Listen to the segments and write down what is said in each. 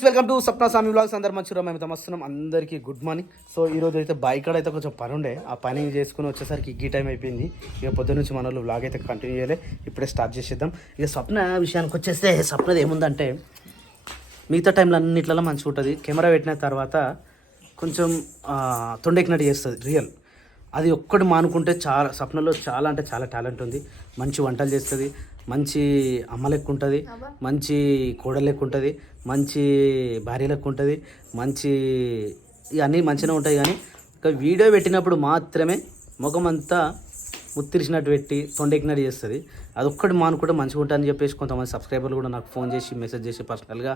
Welcome to Sapna Swami vlogs. అందరు మంచిగా మేము వస్తున్నాం. అందరికీ గుడ్ మార్నింగ్. సో ఈరోజు అయితే బైక్ కాడ అయితే కొంచెం పని ఉండే, ఆ పని చేసుకుని వచ్చేసరికి ఈ టైం అయిపోయింది. ఇక పొద్దు నుంచి మన వాళ్ళు వ్లాగ్ అయితే కంటిన్యూ చేయలే, ఇప్పుడే స్టార్ట్ చేసేద్దాం. ఇక స్వప్న విషయానికి వచ్చేస్తే స్వప్నది ఏముందంటే మిగతా టైంలో అన్నిట్లలో మంచిగా ఉంటుంది. కెమెరా పెట్టిన తర్వాత కొంచెం తొండెక్కినట్టు చేస్తుంది రియల్. అది ఒక్కటి మానుకుంటే చాలా స్వప్నలో చాలా అంటే చాలా టాలెంట్ ఉంది. మంచి వంటలు చేస్తుంది, మంచి అమ్మ లెక్క ఉంటుంది, మంచి కోడలు లెక్క ఉంటుంది, మంచి భార్య లెక్క ఉంటుంది, మంచి ఇవన్నీ మంచిగా ఉంటాయి. కానీ ఒక వీడియో పెట్టినప్పుడు మాత్రమే ముఖం అంతా ముత్తిరిచినట్టు పెట్టి తొండెక్కినట్టు చేస్తుంది. అది ఒక్కటి మానుకుంటే మంచిగా ఉంటుందని చెప్పేసి కొంతమంది సబ్స్క్రైబర్లు కూడా నాకు ఫోన్ చేసి మెసేజ్ చేసి పర్సనల్గా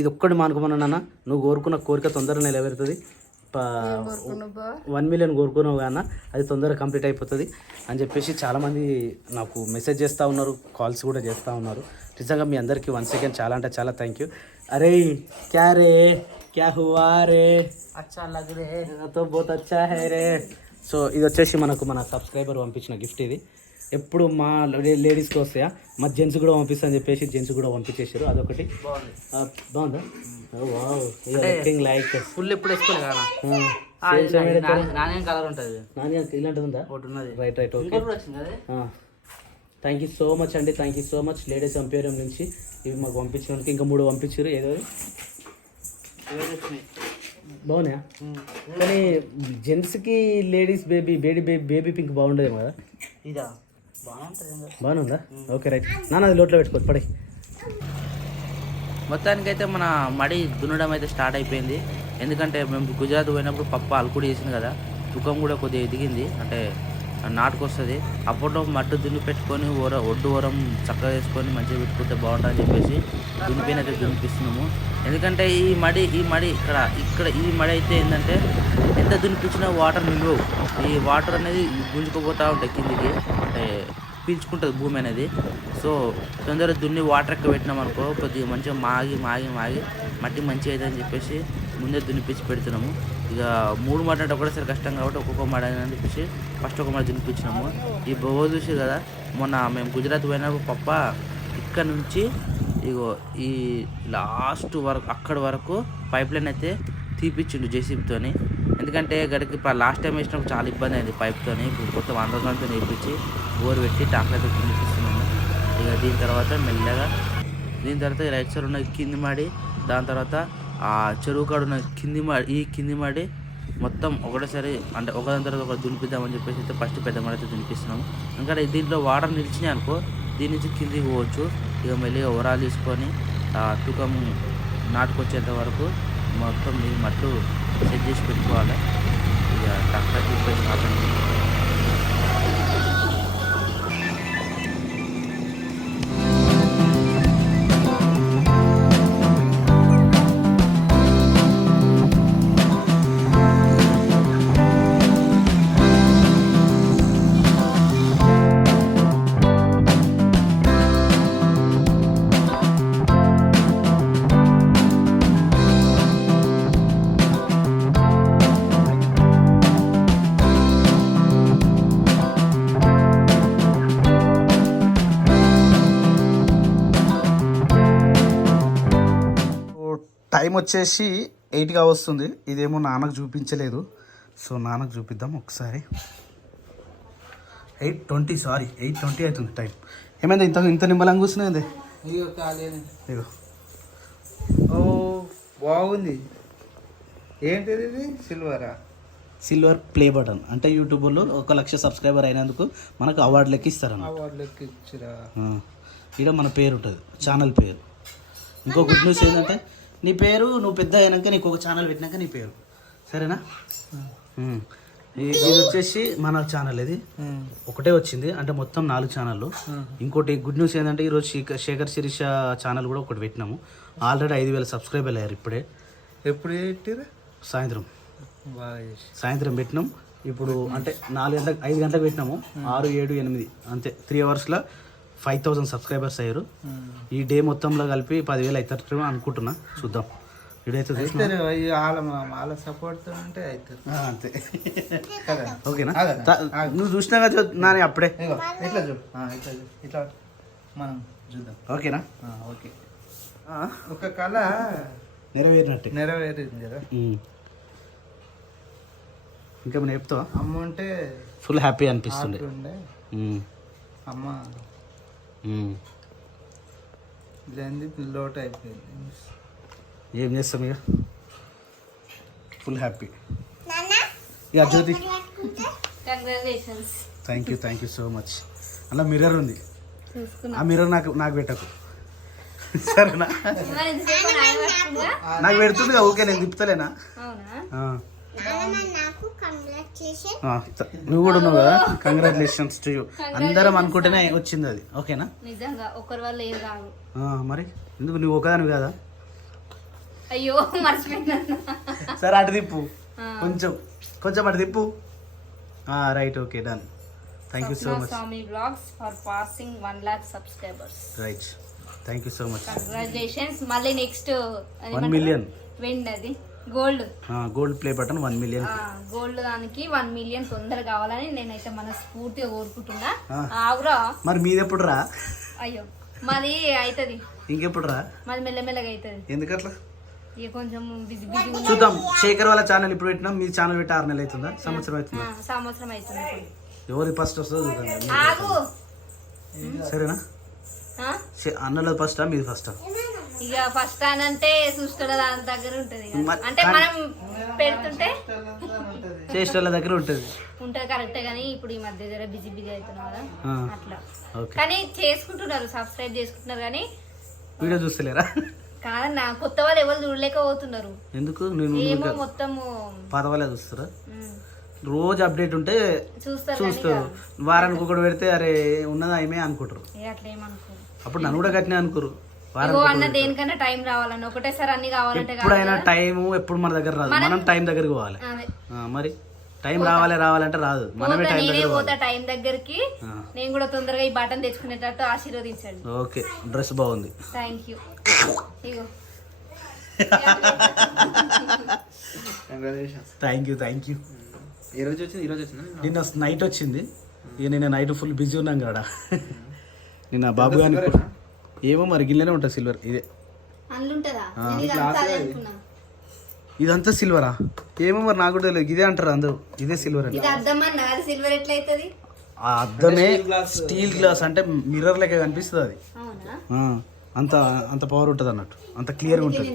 ఇది ఒక్కటి మానుకోమన్నా నువ్వు కోరుకున్న కోరిక తొందరగా నెరవేరుతుంది, 1 మిలియన్ కోరుకున్నావు అన్న అది తొందరగా కంప్లీట్ అయిపోతుంది అని చెప్పేసి చాలామంది నాకు మెసేజ్ చేస్తూ ఉన్నారు, కాల్స్ కూడా చేస్తూ ఉన్నారు. నిజంగా మీ అందరికీ వన్స్ అగైన్ చాలా అంటే చాలా థ్యాంక్ యూ. అరే క్యా రే క్యా హువా రే అచ్చా లగ్ రే తో బహుత్ అచ్చా హై రే. సో ఇది వచ్చేసి మనకు మన సబ్స్క్రైబర్ పంపించిన గిఫ్ట్. ఇది ఎప్పుడు మా లేడీస్కి వస్తాయా, మా జెంట్స్ కూడా పంపిస్తా అని చెప్పేసి జెంట్స్ కూడా పంపించేసారు. అదొకటి బాగుందా? లైక్ ఫుల్ ఎప్పుడు వేసుకోలే కదా నాణ్యం కలర్ ఉంటుంది, ఇలాంటిది ఉందా? ఒకటి ఉన్నది. Right right okay. Thank you so much అండి, thank you so much. Ladies emporium నుంచి ఇవి మాకు పంపించినందుకు ఇంకా 3 పంపించారు. ఏదో బాగున్నాయా? కానీ జెంట్స్కి లేడీస్ బేబీ పింక్ బాగుండేది కదా. ఇదా బాగుందా? ఓకే రైట్ నాన్న, అది లోట్లో పెట్టుకోవచ్చు పడే. మొత్తానికైతే మన మడి దున్నడం అయితే స్టార్ట్ అయిపోయింది. ఎందుకంటే మేము గుజరాత్ పోయినప్పుడు పప్ప అల్కుడి చేసింది కదా, తుకం కూడా కొద్దిగా ఎదిగింది, అంటే నాటుకొస్తుంది. అప్పట్లో మట్టు దున్ని పెట్టుకొని ఒడ్డు ఓరం చక్కగా వేసుకొని మంచిగా పెట్టుకుంటే బాగుంటుందని చెప్పేసి దున్నిపోయిన అయితే దున్నిపిస్తున్నాము. ఎందుకంటే ఈ మడి ఇక్కడ ఈ మడి అయితే ఏంటంటే ఎంత దున్నిపించినా వాటర్ నిలువవు. ఈ వాటర్ అనేది గుంజుకుపోతూ ఉంటాయి కిందికి, అంటే పీల్చుకుంటుంది భూమి అనేది. సో తొందరగా దున్ని వాటర్ ఎక్కువ పెట్టినాం అనుకో కొద్దిగా మంచిగా మాగి మట్టి మంచిగా అవుతుందని చెప్పేసి ముందే దున్నిపించి పెడుతున్నాము. ఇక 3 మడి అంటే ఒకటేసారి కష్టం కాబట్టి ఒక్కొక్క మడి అని చెప్పేసి ఫస్ట్ ఒక మడి దున్నిపించినాము. ఈ బొవ్వ చూసి కదా మొన్న మేము గుజరాత్ పోయినప్పుడు పప్ప ఇక్కడ నుంచి ఇగో ఈ లాస్ట్ వరకు అక్కడి వరకు పైప్ లైన్ అయితే తీపిచ్చిండు జేసీబీతోని. ఎందుకంటే గడికి లాస్ట్ టైం వేసినప్పుడు చాలా ఇబ్బంది అయింది పైప్తోని. ఇప్పుడు కొత్త అండర్గ్రౌండ్తో నేర్పించి బోర్ పెట్టి ట్యాంకులు అయితే తినిపిస్తున్నాము. ఇక దీని తర్వాత మెల్లగా రైట్ సైడ్ ఉన్న కింది మాడి, దాని తర్వాత ఆ చెరువు కాడ ఉన్న కింది మాడి మొత్తం ఒకటేసారి అంటే ఒకదాని తర్వాత ఒకటి దునిపిద్దామని చెప్పేసి అయితే ఫస్ట్ పెద్ద మాడి అయితే దునిపిస్తున్నాము. ఇంకా దీంట్లో వాటర్ నిలిచినాయి అనుకో దీని నుంచి కిందికి పోవచ్చు. ఇక మెల్లిగా ఓరాలు తీసుకొని తుకం నాటుకొచ్చేంత వరకు మొత్తం ఈ మట్టు సెట్ చేసి పెట్టుకోవాలి. ఇక ట్రాక్టర్ తిప్పేసి ఆపండి. టైం వచ్చేసి 8గా వస్తుంది. ఇదేమో నాన్నకు చూపించలేదు, సో నాన్నకు చూపిద్దాం ఒకసారి. 8:20 సారీ 8:20 అవుతుంది టైం. ఏమైంది ఇంత నిమ్మలంగా కూర్చున్నాయింది? ఇగో ఓ బాగుంది. ఏంటిది ఇది? సిల్వర్ ప్లే బటన్ అంటే యూట్యూబ్లో 1 లక్ష సబ్స్క్రైబర్ అయినందుకు మనకు అవార్డు లెక్క ఇస్తారన్న. ఇక్కడ మన పేరు ఉంటుంది, ఛానల్ పేరు. ఇంకో గుడ్ న్యూస్ ఏంటంటే నీ పేరు నువ్వు పెద్ద అయినాక నీకు ఒక ఛానల్ పెట్టినాక నీ పేరు, సరేనా? ఇది వచ్చేసి మన ఛానల్. ఇది ఒకటే వచ్చింది అంటే మొత్తం 4 ఛానళ్ళు. ఇంకోటి గుడ్ న్యూస్ ఏంటంటే ఈరోజు శేఖర్ శిరీష ఛానల్ కూడా ఒకటి పెట్టినాము. ఆల్రెడీ 5,000 సబ్స్క్రైబర్లు అయ్యారు ఇప్పుడే. ఎప్పుడు పెట్టారు? సాయంత్రం పెట్టినాం. ఇప్పుడు అంటే 5 గంటలకు పెట్టినాము, 6, 7, 8 అంతే 3 అవర్స్లో 5,000 సబ్స్క్రైబర్స్ అయ్యారు. ఈ డే మొత్తంలో కలిపి 10,000 అవుతారు అనుకుంటున్నా, చూద్దాం. ఇడైతే సపోర్ట్ అంటే అవుతారు అంతే. ఓకేనా? నువ్వు చూసినా కదా నాని అప్పుడే. ఇట్లా మనం చూద్దాం. ఓకేనా? ఓకే. ఒక కళ నెరవేరినట్టే. నెరవేరింది కదా. ఇంకా మనం చెప్తావా? అమ్మ ఉంటే ఫుల్ హ్యాపీ అనిపిస్తుండే. హ్యాపీ ఉండే. అమ్మ లేనిది లోటు అయిపోయింది. ఏం చేస్తాం ఇక, ఫుల్ హ్యాపీ. ఇక Jyothi congratulations. Thank you so much. అలా మిర్రర్ ఉంది, ఆ మిర్రర్ నాకు పెట్టకు సరేనా? నాకు పెడుతుంది ఓకే, నేను తిప్పుతలేనా? నువ్వు కూడా ఉన్నావు కదా, కంగ్రాచులేషన్స్ టు యూ. అందరం అనుకుంటేనే వచ్చింది అది, ఓకేనా? నిజంగా ఒకరి వల్ల ఏం రాదు. మరి ఎందుకు నువ్వు ఒకదానివి కదా? అయ్యో మర్చిపోయినా. సరే అటు తిప్పు, కొంచెం అటు తిప్పు. Right, okay, done. Thank you so much. Swami vlogs for passing 1 lakh subscribers. Right, thank you so much. Congratulations. మళ్ళీ నెక్స్ట్ 1 million విన్, అది gold play button 1 million. Gold దానికి 1 million తొందర కావాలని నేనైతే మనస్ఫూర్తిగా కోరుకుంటున్నా. ఆవురా మరి మీది ఎప్పుడు రా? అయ్యో మాది అవుతుంది, ఇంకెప్పుడు రా? మాది మెల్లమెల్లగా అవుతుంది. ఎందుకట్లా? ఇక కొంచెం బిజీ బిజీ చూద్దాం. శేఖర్ వాళ్ళ ఛానల్ ఇప్పుడు పెట్టినాం, మీ ఛానల్ పెట్టి 6 నెలలు అవుతుందా, సంవత్సరం అవుతుందా? సంవత్సరం అవుతుంది. ఎవరి ఫస్ట్ వస్తుందో చూద్దాం. ఆగు. సరేనా? అన్నలో ఫస్టా మీది ఫస్టా? ఇక ఫస్ట్ అని అంటే చూస్తాడు దాని దగ్గర ఉంటది, అంటే మనం పెడుతుంటే చేసేటోళ్ళ దగ్గర ఉంటది కరెక్టే. కానీ ఇప్పుడు ఈ మధ్య జర బిజీ బిజీ అవుతున్నారు కదా, అట్లా. ఓకే, కానీ చేసుకుంటున్నారు, సబ్స్క్రైబ్ చేసుకుంటున్నారు. కానీ వీడియో చూస్తలేరా? కాదన్నా, కొత్త వాళ్ళు ఎవరు చూడలేకపోతున్నారు. ఎందుకు? నేను ఏమో మొత్తము పాత వాళ్ళే చూస్తారా? రోజు అప్డేట్ ఉంటే చూస్తారు, వారానికి ఒకటి పెడితే అరే ఉన్నదా ఏమే అనుకుంటారు. అట్లా ఏమనుకోరు. అప్పుడు నన్ను కూడా కట్టినా అనుకోరు. అన్న దేనికన్నా టైం రావాలని, ఒకటేసారి అన్ని కావాలంటే ఎప్పుడైనా టైం ఎప్పుడు మన దగ్గర రాదు, మనం టైం దగ్గరికి పోవాలి. మరి టైం రావాలంటే రాదు, మనమే టైం దగ్గర పోతా టైం దగ్గరికి. నేను కూడా తొందరగా ఈ బటన్ తెచ్చుకునేటట్టు ఆశీర్వదించండి. ఓకే, డ్రెస్ బాగుంది. Thank you. Ego thank you. ఈ రోజు వచ్చింది. నిన్న నైట్ వచ్చింది. ఇక నిన్న నైట్ ఫుల్ బిజీ ఉన్నాం కదా. నిన్న బాబు గాని ఏమో మరి గిన్నెనే ఉంటుంది సిల్వర్. ఇదే ఇదంతా సిల్వరా? ఏమో మరి నాకు కూడా తెలియదు. ఇదే అంటారు అందరూ, ఇదే సిల్వర్ అని. సిల్వర్ ఎట్లయితది? ఆ అద్దమే స్టీల్ గ్లాస్ అంటే మిర్రర్ లెక్క కనిపిస్తుంది అది. అంత పవర్ ఉంటుంది అన్నట్టు, అంత క్లియర్ ఉంటుంది.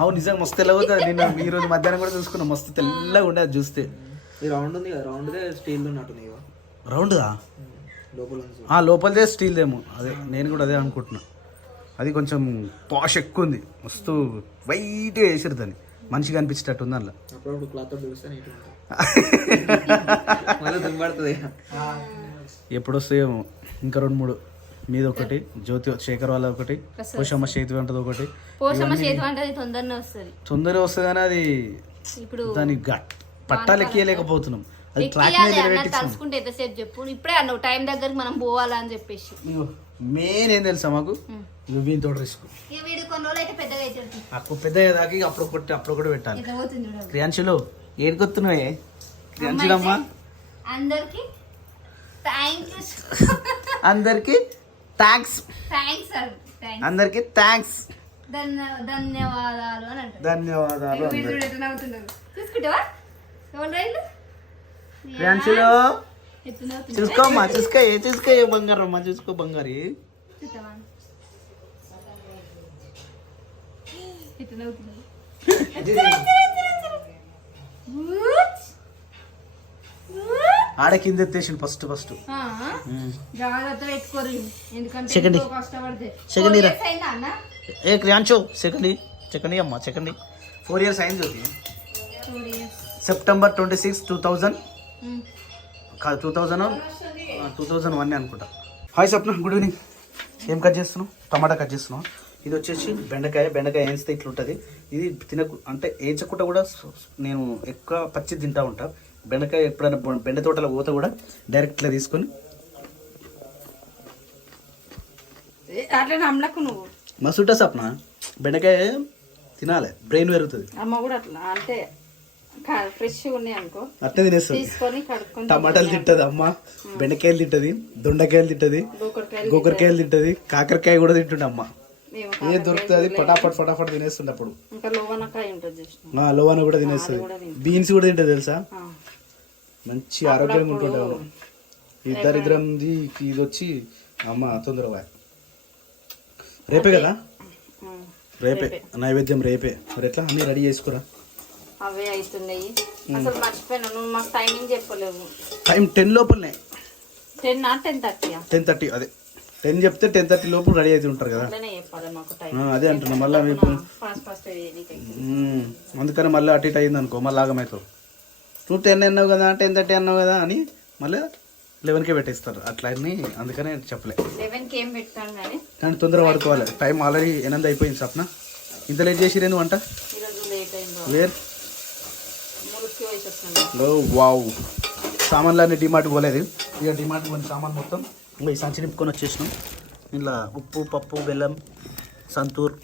అవును, నిజంగా మస్తు తెల్లగా అవుతుంది. నిన్న ఈ రోజు మధ్యాహ్నం కూడా చూసుకున్నా, మస్తు తెల్లగా ఉండేది చూస్తే. రౌండ్ ఉంది కదా, రౌండ్ స్టీల్ ఉన్నట్టుంది. రౌండ్దా? లోపలదే స్టీల్దేమో. అదే నేను కూడా అదే అనుకుంటున్నా. అది కొంచెం పాష్ ఎక్కువ ఉంది, మస్తు వైట్గా వేసారు దాన్ని, మంచిగా అనిపించేటట్టు ఉంది అందులో. ఎప్పుడు వస్తాయేమో ఇంకా 2-3 మీద ఒకటి, జ్యోతి శేఖర్ వాళ్ళ ఒకటి, పోషమ్మ చేతి వంటది ఒకటి. తొందరగా వస్తుంది కానీ అది ఇప్పుడు దాని పట్టాలు ఎక్కియలేకపోతున్నాం. అది ట్రాక్ మీద తలుసుకుంటే ఎంతసేపు చెప్పు. ఇప్పుడే అన్నావు టైం దగ్గరికి మనం పోవాలా అని చెప్పేసి. మెయిన్ ఏం తెలుసా మాకు, వీనితో రిస్క్ అప్పుడు పెద్ద దాకా అప్పుడు కూడా పెట్టాలి. క్రియాంశులు ఏడుకొస్తున్నాయే? క్రియాంశులమ్మా అందరికి థ్యాంక్స్, అందరికి థ్యాంక్స్, ధన్యవాదాలు. క్రియాంశులు చూసుకోమ్మా, చూసుకో బంగారమ్మా, చూసుకో బంగారు. ఆడ కింద ఎత్తేసిండు ఫస్ట్ సెకండ్ ఏ క్రియాంశు సెకండ్ అమ్మా, సెకండ్ 4 years అయింది. September 26, 2001 అనుకుంటా. హాయ్ స్వప్న, గుడ్ ఈవినింగ్. ఏం కట్ చేస్తున్నావు? టమాటా కట్ చేస్తున్నావు. ఇది వచ్చేసి బెండకాయ వేయించితే ఇట్లా ఉంటుంది. ఇది అంటే వేయించకుండా కూడా నేను ఎక్కువ పచ్చి తింటా ఉంటా. బెండకాయ ఎప్పుడైనా బెండ తోటలో పోతే కూడా డైరెక్ట్ ఇట్లా తీసుకొని మసుట సప్న బెండకాయ తినాలి, బ్రెయిన్ పెరుగుతుంది. అమ్మ కూడా అట్లా అంటే ఫ్రెష్ ఉన్నాయి అనుకో, అట్లా తినేస్తుంది. టమాటాలు తింటది అమ్మ, బెండకాయలు తింటది, దొండకాయలు తింటది, గోకరకాయలు తింటది, కాకరకాయ కూడా తింటుండే అమ్మ. మేము ఏ దొరుకుతుంది అది ఫటాఫట్ తినేస్తుంది అప్పుడు ఇంకా లోవనకాయ ఉంటుంది జస్ట్ లోవన కూడా తినేస్తుంది బీన్స్ కూడా తింటుంది తెలుసా మంచి ఆరోగ్యంగా ఉంటుండే ఈ దరిద్రంది ఇది వచ్చి అమ్మ తొందరగా రేపే కదా రేపే నైవేద్యం రేపే మరి ఎట్లా అన్నీ రెడీ చేసుకురా అవే అవుతున్నాయి అసలు మర్చిపోయినా నువ్వు మాకు టైమింగ్ చెప్పలేవు టైం 10 లోపలనే 10:30 10:30 అదే 10 చెప్తే 10:30 లోపు రెడీ అయితే ఉంటారు కదా అట్లనే చెప్పాలి మాకు టైం అదే అంటున్నా మళ్ళీ మీకు ఫాస్ట్ అందుకని మళ్ళీ అటు ఇటు అయింది అనుకో మళ్ళీ ఆగమవుతావు నువ్వు 10 అన్నావు కదా 10:30 అన్నావు కదా అని మళ్ళీ 11కే పెట్టేస్తారు అట్లా అని అందుకనే చెప్పలే 11కి ఏం పెడతాం కానీ తొందరగా వాడుకోవాలి టైం ఆల్రెడీ 8 అయిపోయింది సప్న ఇంత లేట్ చేసిరేను వంట ఈరోజు లేట్ అయింది వేర్ మురికి వయసు వస్తుంది వావ్ సామాన్లు అన్ని డిమార్ట్ పోలేదు ఇక డిమార్ట్ కొన్ని సామాన్ మొత్తం ఇంకా ఈ సంచి నింపుకొని వచ్చేసినాం ఇలా ఉప్పు పప్పు బెల్లం సంతూర్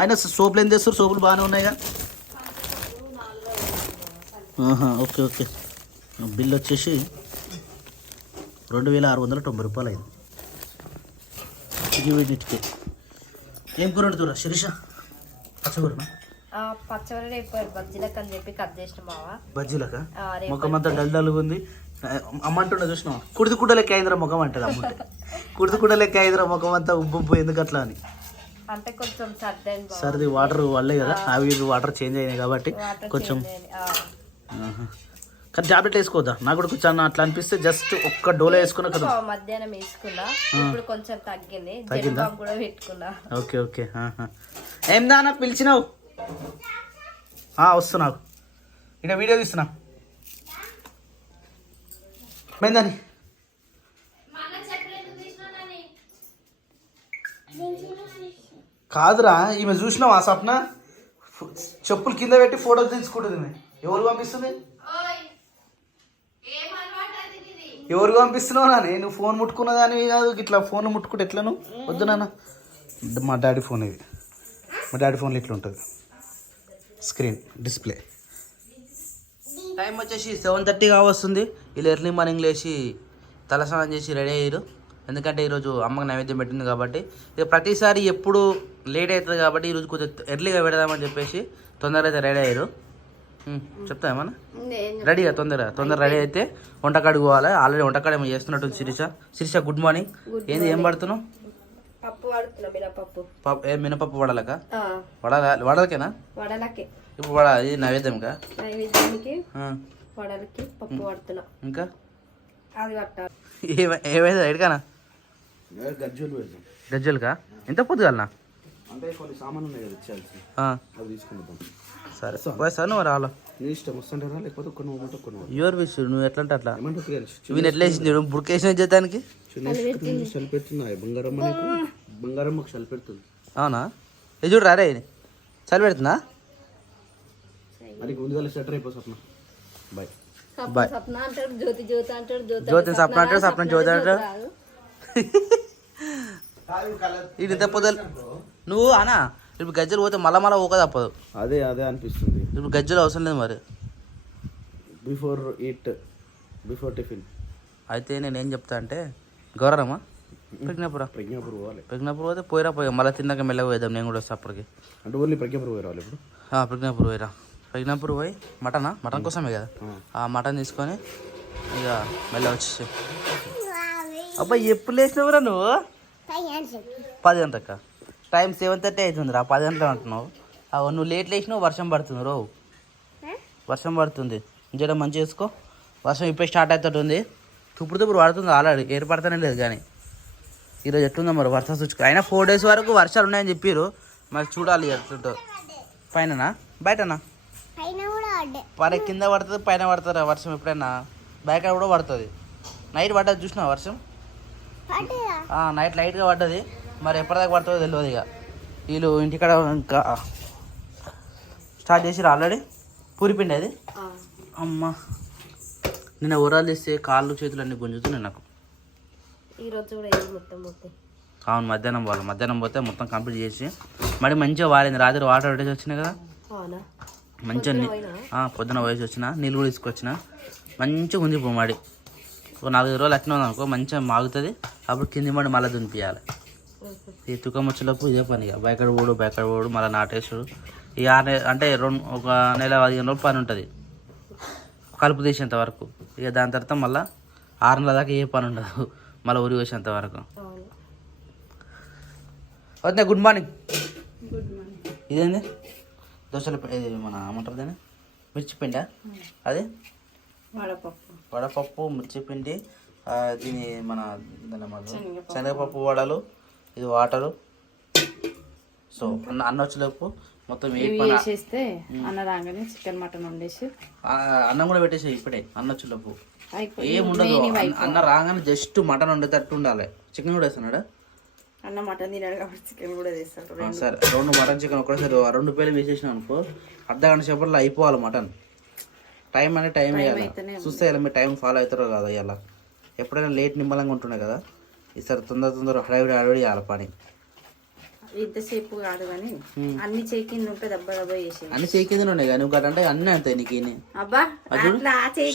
అయినా సోపులు ఏం చేస్తారు సోపులు బాగానే ఉన్నాయిగా ఓకే ఓకే బిల్ వచ్చేసి 2690 రూపాయలు అయింది ఇది వీటికి ఏం కూర వండుతురా శిరీష పచ్చకూరనా పచ్చడి రేపు బజ్జీలకు అని చెప్పి కట్ చేసిన బావా బజ్జీలక ముఖం అంతా డల్గా ఉంది అమ్మంటుండే చూసినావా కుడిది లెక్క అయిందిరా ముఖం అంటది అమ్మ కుడిది లెక్క అయిందిరా ముఖం అంతా ఉబ్బు ఎందుకు అట్లా అని అంటే కొంచెం సర్ది వాటర్ వల్లే కదా అవి వాటర్ చేంజ్ అయినాయి కాబట్టి కొంచెం కానీ టాబ్లెట్ వేసుకోవద్దా నాకు కూడా కొంచెం అట్లా అనిపిస్తే జస్ట్ ఒక్క డోలో వేసుకున్నా కదా మధ్యాహ్నం వేసుకున్నా ఇప్పుడు కొంచెం తగ్గిందా కూడా పెట్టుకున్నా ఓకే ఓకే ఏం దానా పిలిచినావు వస్తున్నావు ఇక వీడియో తీస్తున్నా ఏందని కాదురా ఈమె చూసినావా సప్న చెప్పులు కింద పెట్టి ఫోటో తీసుకుంటుంది ఎవరు పంపిస్తుంది ఎవరికి పంపిస్తున్నావు నాని నువ్వు ఫోన్ ముట్టుకున్నదానివి కాదు ఇట్లా ఫోన్ ముట్టుకుంటే ఎట్లా నువ్వు వద్దు నాన్న మా డాడీ ఫోన్ ఇది మా డాడీ ఫోన్లో ఇట్లా ఉంటుంది స్క్రీన్ డిస్ప్లే టైం వచ్చేసి 7:30 కావస్తుంది వీళ్ళు ఎర్లీ మార్నింగ్ లేచి తలస్నానం చేసి రెడీ అయ్యారు ఎందుకంటే ఈరోజు అమ్మకి నైవేద్యం పెట్టింది కాబట్టి ఇక ప్రతిసారి ఎప్పుడు లేట్ అవుతుంది కాబట్టి ఈరోజు కొంచెం ఎర్లీగా పెడదామని చెప్పేసి తొందరగా అయితే రెడీ అయ్యారు చెప్తా ఏమన్నా రెడీగా తొందర రెడీ అయితే వంటకాడికి పోవాలి ఆల్రెడీ వంటకాడ ఏమో చేస్తున్నట్టు శిరీష గుడ్ మార్నింగ్ ఏంది ఏం పడుతున్నావు మినపప్పు వడలక వడలకేనా ఇప్పుడు వడ ఇది నైవేద్యంకా ఇంకా ఏమైంది ఎడకానా గజ్జలుకా ఎంత పొద్దుగాలనా అంటే కొన్ని సామాన్లు ఉన్నాయి కదా ఇచ్చేయాల్సి అవి తీసుకుంటాం సరే సార్ నువ్వు రాలా నీ ఇష్టం వస్తుంటారా లేకపోతే కొన్ని యువర్ విష్ నువ్వు ఎట్లా అంటే అట్లా వీళ్ళు ఎట్లా వేసింది బుర్కేసిన చేతానికి సెల్ పెడుతున్నాయి బంగారం మాకు సెల్ పెడుతుంది అవునా ఇది చూడు రారే సెల్ పెడుతున్నా అది ముందుగా సెటర్ అయిపో సప్న బాయ్ బాయ్ జ్యోతి సప్న అంటాడు సప్న జ్యోతి అంటాడు ఇది ఇంత పొద్దు నువ్వు అనా ఇప్పుడు గజ్జలు పోతే మళ్ళా ఓక తప్పదు అదే అనిపిస్తుంది ఇప్పుడు గజ్జలు అవసరం లేదు మరి బిఫోర్ టిఫిన్ అయితే నేను ఏం చెప్తా అంటే గౌరమ్మా ప్రజ్ఞాపూర్ పోతే పోయిరా మళ్ళీ తిన్నాక మెల్లగా పోయేద్దాం నేను కూడా వస్తా అప్పటికి అంటే ఓన్లీ ప్రజ్ఞాపూర్ పోయి రావాలి ఇప్పుడు ప్రజ్ఞాపూర్ పోయిరా ప్రజ్ఞాపూర్ పోయి మటన్ కోసమే కదా ఆ మటన్ తీసుకొని ఇక మెల్ల వచ్చేసి అబ్బా ఎప్పుడు లేచినవురా నువ్వు 10 గంటలక టైం 7:30 అవుతుందిరా 10 గంటలు అంటున్నావు నువ్వు లేట్ లేచినావు వర్షం పడుతుంది వర్షం పడుతుంది ఇంకేటో మంచి చేసుకో వర్షం ఇప్పుడే స్టార్ట్ అవుతుంది తుప్పుడు పడుతుంది ఆల్రెడీ ఏర్పడతానే లేదు కానీ ఈరోజు ఎట్లుందో మరి వర్షం సూచుకో అయినా 4 days వరకు వర్షాలు ఉన్నాయని చెప్పారు మరి చూడాలి ఎట్లుంటో పైననా బయటనా కింద పడుతుంది పైన పడుతుంది వర్షం ఎప్పుడైనా బయట కూడా పడుతుంది నైట్ పడ్డది చూసినా వర్షం నైట్ లైట్గా పడ్డది మరి ఎప్పటిదాకా పడుతుందో తెలియదు ఇక వీళ్ళు ఇంటికాడ ఇంకా స్టార్ట్ చేసిరు ఆల్రెడీ పూరిపిండి అది అమ్మ నిన్న ఊరాలు తీస్తే కాళ్ళు చేతులు అన్నీ గుంజుతున్నాయి నాకు అవును మధ్యాహ్నం పోతే మొత్తం కంప్లీట్ చేసి మరి మంచిగా వారింది రాత్రి వాటర్ పెట్టేసి వచ్చినాయి కదా మంచిగా పొద్దున వయసు వచ్చిన నీళ్ళు కూడా తీసుకొచ్చిన మంచిగా ఉంది మడి 4 రోజులు అట్లా ఉంది అనుకో మంచిగా మాగుతుంది అప్పుడు కింది మడి మళ్ళీ దునిపియాలి ఈ తుకం వచ్చేలోపు ఇదే పని ఇక బయకడ పోడు మళ్ళీ నాటేసుడు ఈ 6 నెలలు అంటే ఒక నెల 15 రోజులు పని ఉంటుంది కలుపు తీసేంత వరకు. ఇక దాని తర్వాత మళ్ళీ 6 నెలల దాకా ఏ పని ఉండదు మళ్ళీ ఊరి వేసేంత వరకు. వద్దా గుడ్ మార్నింగ్. ఇదేంది దోశల ఇది మన ఏమంటారు దాన్ని మిర్చి పిండా అదే వడపప్పు మిర్చి పిండి దీని మన శనగపప్పు వడలు ఇది వాటరు. సో అన్న వచ్చేలోపు మొత్తం ఏ పని చేస్తే అన్న రాగానే చికెన్ మటన్ వండేసి అన్నం కూడా పెట్టేసి ఇప్పుడే అన్న వచ్చేలోపు ఏముండదు. అన్న రాగానే జస్ట్ మటన్ వండేటట్టు ఉండాలి. చికెన్ కూడా వేస్తున్నాడా? అన్న మటన్ తినాడు కాబట్టి చికెన్ కూడా చేస్తాడు. సరే 2 మటన్ చికెన్ ఒకటేసారి 2 పేర్లు వేసేసినాం అనుకో అర్ధగంట సేపట్లో అయిపోవాలి మటన్. టైం అంటే టైం వేయాలి. చూస్తే ఇలా మీరు టైం ఫాలో అవుతారో కదా ఇలా ఎప్పుడైనా లేట్ నిమ్మలంగా ఉంటుండే కదా ఈసారి తొందర హడావిడి చేయాలి పని. ఇంతసేపు కాదు కానీ అన్ని చేకింది ఉంటే దెబ్బ చేసి అన్ని చేకింది ఉండే కానీ ఇంకోటి అంటే అన్నీ అంతాయి నీకు అబ్బా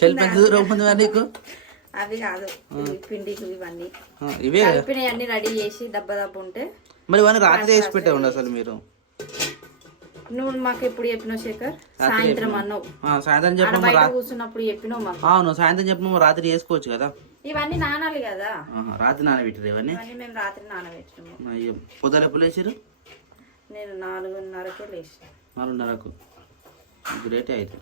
షెల్ఫ్ ఎంత దూరం ఉంది నీకు అవి కాదు పిండి ఇవన్నీ ఇవే అన్ని రెడీ చేసి దెబ్బ ఉంటే మరి ఇవన్నీ రాత్రి వేసి పెట్టే ఉండే అసలు మీరు. నువ్వు మాకు ఎప్పుడు చెప్పినావు శేఖర్? సాయంత్రం అన్నావు. సాయంత్రం చెప్పిన బయట కూర్చున్నప్పుడు చెప్పినావు మాకు. అవును సాయంత్రం చెప్పిన రాత్రి చేసుకోవచ్చు కదా. ఇవన్నీ నానాలి కదా. రాత్రి నానబెట్టారు ఇవన్నీ మేము రాత్రి నానబెట్టినాము. పొద్దున ఎప్పుడు లేచారు? నేను 4:30కే లేచిన. 4:30కు గ్రేట్ అయితే.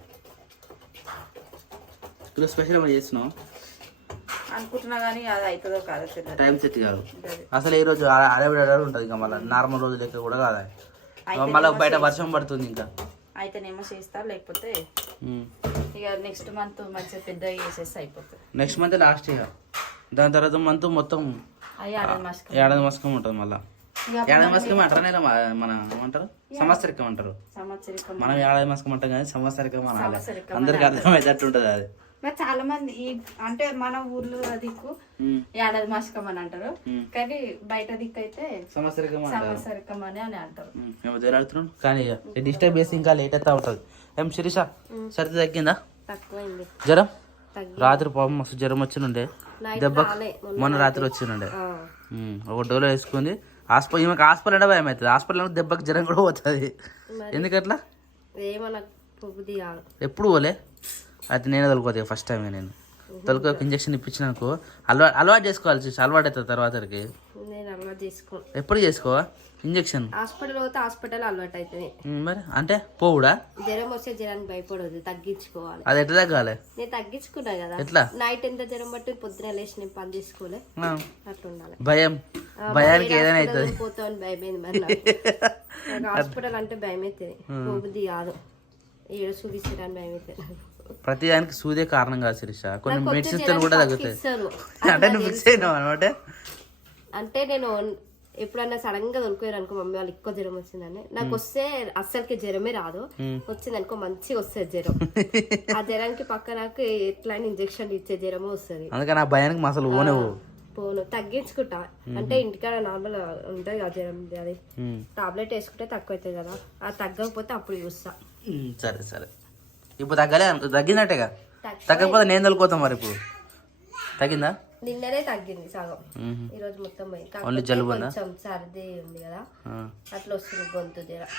ఇప్పుడు స్పెషల్ ఏమైనా చేస్తున్నావు అనుకుంటున్నా కానీ అది అవుతుందో కాదో తెలియదు. టైం సెట్ కాదు అసలు. ఈ రోజు అడవిడ ఉంటుంది ఇంకా మళ్ళీ నార్మల్ రోజు లెక్క కూడా కాదు. మళ్ళీ బయట వర్షం పడుతుంది ఇంకా అయితేనేమో చేస్తా లేకపోతే ఇక నెక్స్ట్ మంత్ మంచిగా పెద్దగా చేసేస్తే అయిపోతుంది. నెక్స్ట్ మంత్ లాస్ట్ ఇక దాని తర్వాత మంత్ మొత్తం ఏడాది మాసం ఉంటుంది. మళ్ళీ ఏడాది మాసం అంటారా లేదా మన ఏమంటారు సంవత్సరికం అంటారు. మనం ఏడాది మాసం అంటాం కానీ సంవత్సరికం అనాలి. అందరికి అర్థమయ్యేటట్టు ఉంటుంది అది. చాలా మంది అంటే మన ఊర్లో దిక్కు ఏడాది మాసకం అని అంటారు కానీ బయట దిక్కు అయితే సంవత్సరికం అని అంటారు. అడుగుతున్నాను కానీ డిస్టర్బ్ చేసి ఇంకా లేట్ అవుతా ఉంటుంది. ఏం శిరీష సర్ది తగ్గిందా? తక్కువైంది జ్వరం. రాత్రి పాపం మస్తు జ్వరం వచ్చినుండే దెబ్బ మొన్న రాత్రి వచ్చినుండే. ఒక డోలో వేసుకుంది హాస్పిటల్. ఈమెకి హాస్పిటల్ అంటే భయం అవుతుంది. హాస్పిటల్ దెబ్బకి జ్వరం కూడా పోతుంది. ఎందుకట్లా ఎప్పుడు పోలే అయితే నేనే తొలుకోతా ఫస్ట్ టైం. నేను తొలుకో ఇంజక్షన్ ఇప్పించినాకు అలవాటు చేసుకోవాలి. అలవాటు అవుతుంది తర్వాతకి. ఎప్పుడు చేసుకోవా ఇంజక్షన్? హాస్పిటల్ పోతే హాస్పిటల్ అలవాటు అవుతుంది. మరి అంటే పోవుడా? జ్వరం వస్తే జ్వరానికి భయపడదు, తగ్గించుకోవాలి. అది ఎట్లా తగ్గాలి? నేను తగ్గించుకున్నా కదా. ఎట్లా? నైట్ ఎంత జ్వరం బట్టి పొద్దున లేచి నేను పని చేసుకోలే అట్లా ఉండాలి. భయానికి ఏదైనా అవుతుంది. పోతామని భయమైంది మరి నాకు. హాస్పిటల్ అంటే భయం అవుతుంది, పోబుద్ది కాదు. ఏడు చూపించడానికి భయం అవుతుంది. ప్రతి దానికి సూదే కారణం కాదు శిరీష. కొన్ని మెడిసిన్స్ కూడా తగ్గుతాయి. అంటే నువ్వు మిక్స్ అయినావు అనమాట. అంటే నేను ఎప్పుడన్నా సడన్ గా దొరికారు అనుకో మమ్మీ వాళ్ళు ఎక్కువ జ్వరం వచ్చిందని, నాకు వస్తే అస్సలకి జ్వరమే రాదు. వచ్చింది అనుకో మంచిగా వస్తుంది జ్వరం. ఆ జ్వరానికి పక్క నాకు ఎట్లా ఇంజక్షన్ ఇచ్చే జ్వరమే వస్తుంది. అందుకని ఆ భయానికి అసలు పోను తగ్గించుకుంటా. అంటే ఇంటికాడ నార్మల్ ఉంటుంది కదా జ్వరం, అది టాబ్లెట్ వేసుకుంటే తక్కువ అవుతుంది కదా. అది తగ్గకపోతే అప్పుడు చూస్తా. సరే సరే ఇప్పుడు తగ్గినట్టేగా. తగ్గకపోతే నేను తొలిపోతాం. మరి ఇప్పుడు తగ్గిందా? నిన్ననే తగ్గింది సగం. ఈ రోజు మొత్తం పోయింది. జలుబు కొంచెం సర్ది ఉంది కదా అట్లా వస్తుంది గొంతు జ్వరం.